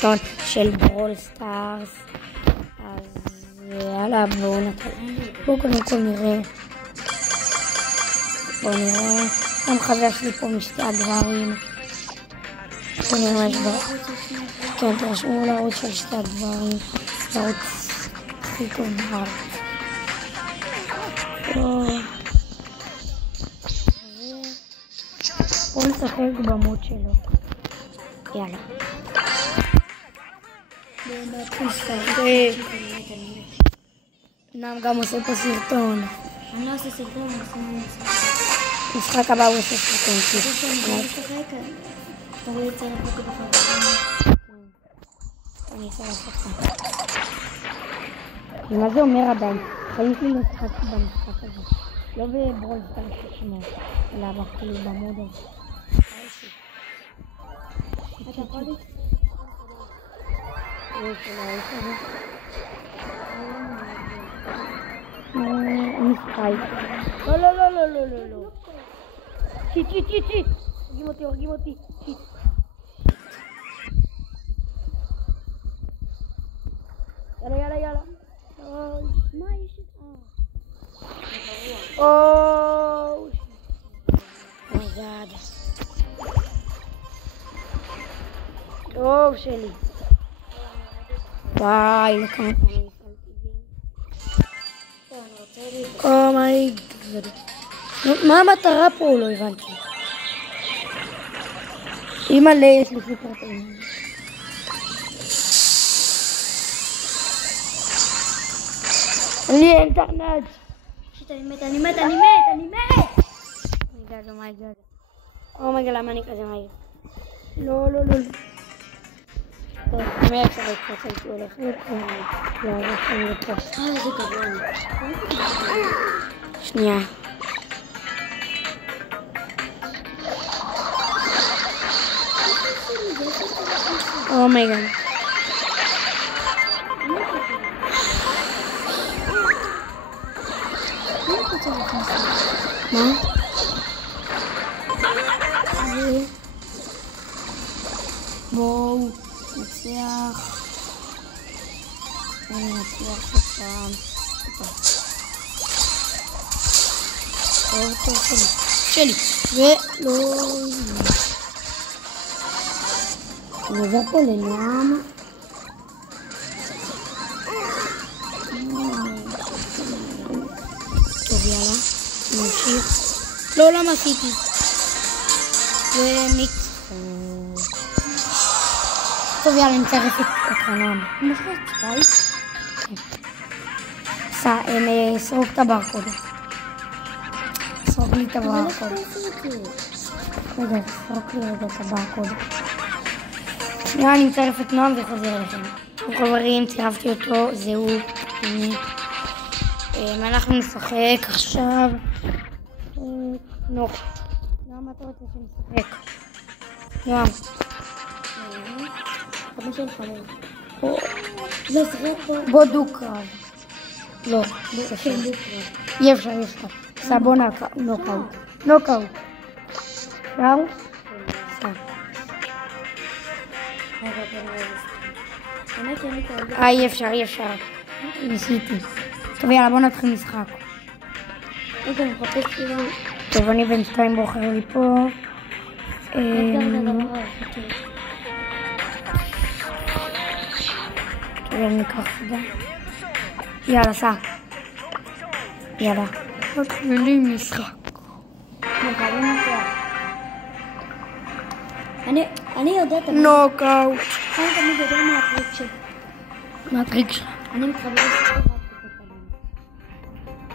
סרטון של ברול סטארס. אז יאללה, בואו קודם כל נראה. בואו נראה. גם חבר שלי פה משתי הדברים. בואו נראה מה יש בו. כן, תרשמו לערוץ של שתי הדברים. לערוץ הכי טוב בארץ. בואו נשחק במוד שלו. יאללה. נעם גם עושה פה סרטון. אני לא עושה סרטון, אני עושה משחק הבא הוא עושה סרטון. אני משחק, אתה רואה את זה לחוק בחוק. אני אעשה לך. מה זה אומר עדיין? חיים שלי משחק במשחק הזה. לא בברול סטארס שמו, אלא כאילו במוד הזה. אתה יכול לי? אני ספייק. לא. שיט. הורגים אותי. שיט. יאללה. מה יש לך? מגד. טוב שלי. וואי, לכמה פעמים אומייגד. מה המטרה פה? לא הבנתי. אימא'לה, יש לי סופר טעים. לי אין תרנד. שיט, אני מת. אומייגד, למה אני כזה מהיר? לא. טוב, מי אפשר להתפוץ הייתי הולך? לא, אני לתפוס. זה גבוה. שנייה. אומייגד. מה? בואו נצליח. אני נצליח אותם. טוב שלי. ולא... אני עובר פה לנועם. טוב, יאללה. נמשיך. לא, למה עשיתי? ומיקס. טוב, יאללה, נצרף את חנם. מושכת ספייק? סרוק את הברקוד. סרוק לי את הברקוד. רגע, סרוק לי רגע את הברקוד. שנייה, אני מצרף את נועם וחוזר אליכם. חברים, צירפתי אותו, זהו. אנחנו נשחק עכשיו. נוח. נועם, אתה רוצה שנשחק? נועם. 5 על 5. זה שחק פה. בוא דו-קרב. לא, אי אפשר. סבו נוקאוט. ראו? אי אפשר. ניסיתי. טוב, יאללה, בוא נתחיל משחק. טוב, אני בינתיים בוחר לי פה. אני אקח את זה. יאללה, סע. יאללה. מתחילים משחק. אני יודעת... נוקאוט. אני תמיד יודע מה הטריק שלי. מה הטריק שלך? אני מתחבר לספר.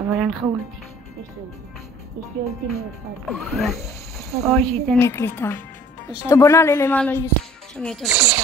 אבל אין לך אולטי. יש לי אולטי מיוחד. אוי, שייתן לי קליטה. טוב, בוא נעלה למעלה, יש שם יותר קליטה.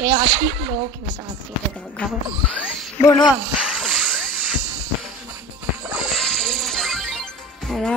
ירדתי, לא, כי אתה רצתי את הדרגה. בוא, נועם.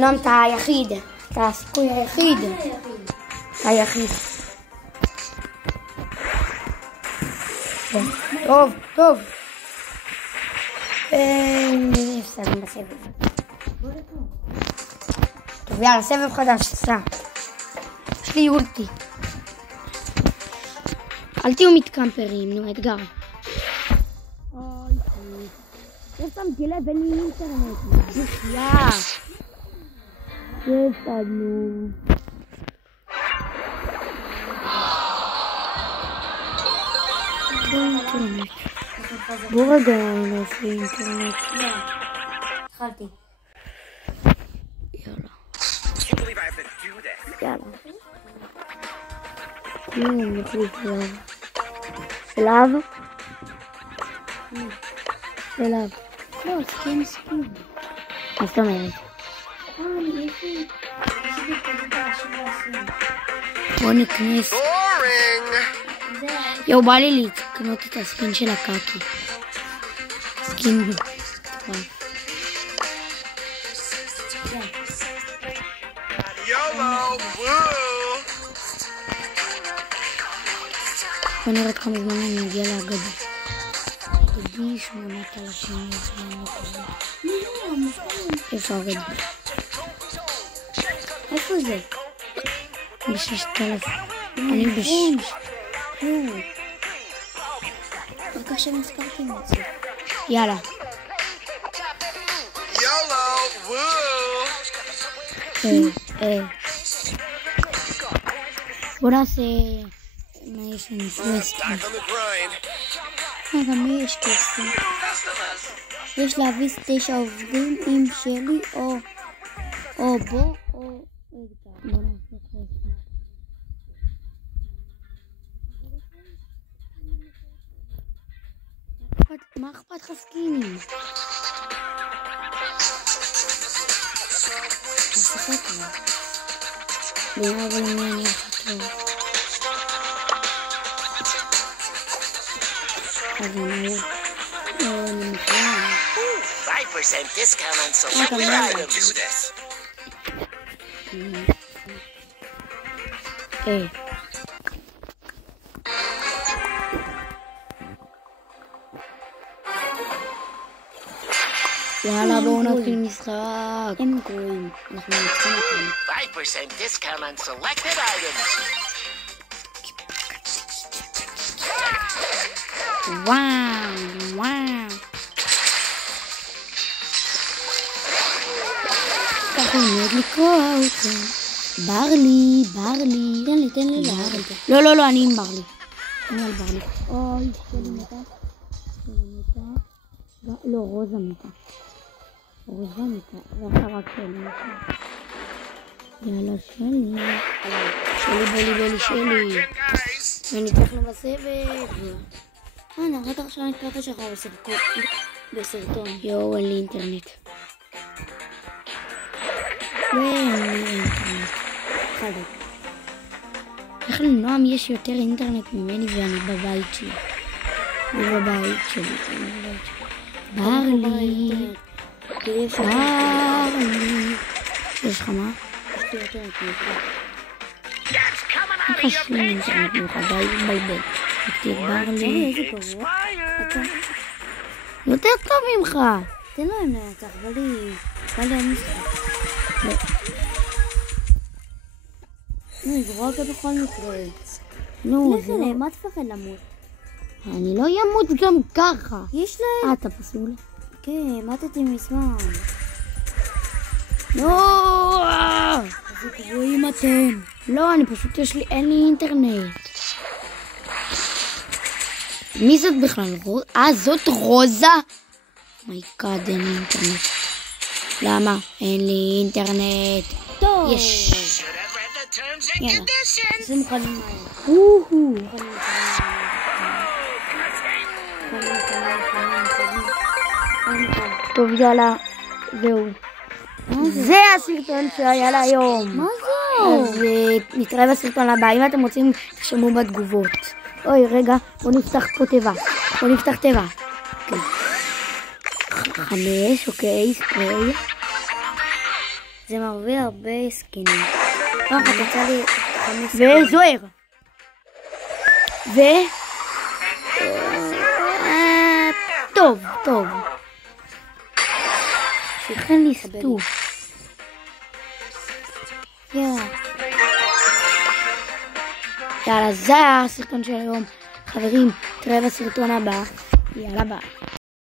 נועם, אתה היחיד. אתה הסיכוי היחיד. היחיד. טוב. הפסדנו בסבב. טוב, יאללה, סבב חדש, סע. יש לי אולטי. אל תהיו מתקמפרים, נו, אתגר. אוי, שמתי לב, אין לי אינטרנט. בחיה. הפסדנו. אינטרנט. בוא רגע נעשה אינטרנט. התחלתי. יאללה. יאללה. נחליף שלב. שלב? שלב. לא, סכין. מה זאת אומרת? יש לי כזה בשביל בוא נכנס. יו, בא לי לקנות את הסקין של הקאקי. סקין טוב. בוא נראה כמה זמן אני מגיע להגדה. תגידי 8,000 איפה הגדה? איפה זה? ב6,000. אני רק עכשיו נזכרתי את זה. יאללה. בוא נעשה נסטים. גם לי יש קסטים. יש להביס 9 עובדים עם שלי או בו או אתגר. מה אכפת לך סקינים? משחק לה. בואו אבל מי אני הכי טוב. אז אני מוכנה. 5% discount on selected items. יאללה, בואו נתחיל משחק. הם גרועים. אנחנו נצחים אותם. 5% discount on selected items. וואו. ככה עומד לקרוא אותם. ברלי. תן לי להראות. לא, אני עם ברלי. אני על ברלי. אוי, שלי מתה. לא, רוזה מתה. ואחר רק שלי מתה. יאללה, שלי. וניצחנו בסבב. נראה עכשיו נקראת שלך בסרטון. יואו, אין לי אינטרנט. איך לנועם יש יותר אינטרנט ממני ואני בבית שלי. ברלי. יש לך מה? יש לי יותר אינטרנט. איך חשוב אינטרנט מיוחד? די בלבל. תקטיר ברלי. איזה גרוע. יותר טוב ממך. תן להם לנצח, בא לי המשחק. נו, זה רגע בכל מקרה. נו, לך אליהם, מה תפחד למות? אני לא ימות גם ככה. יש להם? אתה פסול? כן, מתתי מזמן. לא! איזה גרועים אתם. לא, אני פשוט אין לי אינטרנט. מי זאת בכלל? זאת רוזה? מייקאד, אין לי אינטרנט. למה? אין לי אינטרנט. טוב. יש. יאללה. זה מוכנים מהר. טוב, יאללה. זהו. זה הסרטון שהיה להיום. מה זהו? אז נתראה בסרטון הבא. אם אתם רוצים, תשמעו בתגובות. אוי, רגע, בוא נפתח פה תיבה. אוקיי. 5, אוקיי, ספרי. זה מרוויח הרבה סקינים. אתה יצא לי 5 סקינים. וזוהר. טוב. שכן לי סטו. יאללה, יאללה, זה היה הסרטון של היום. חברים, תראה בסרטון הבא. יאללה ביי.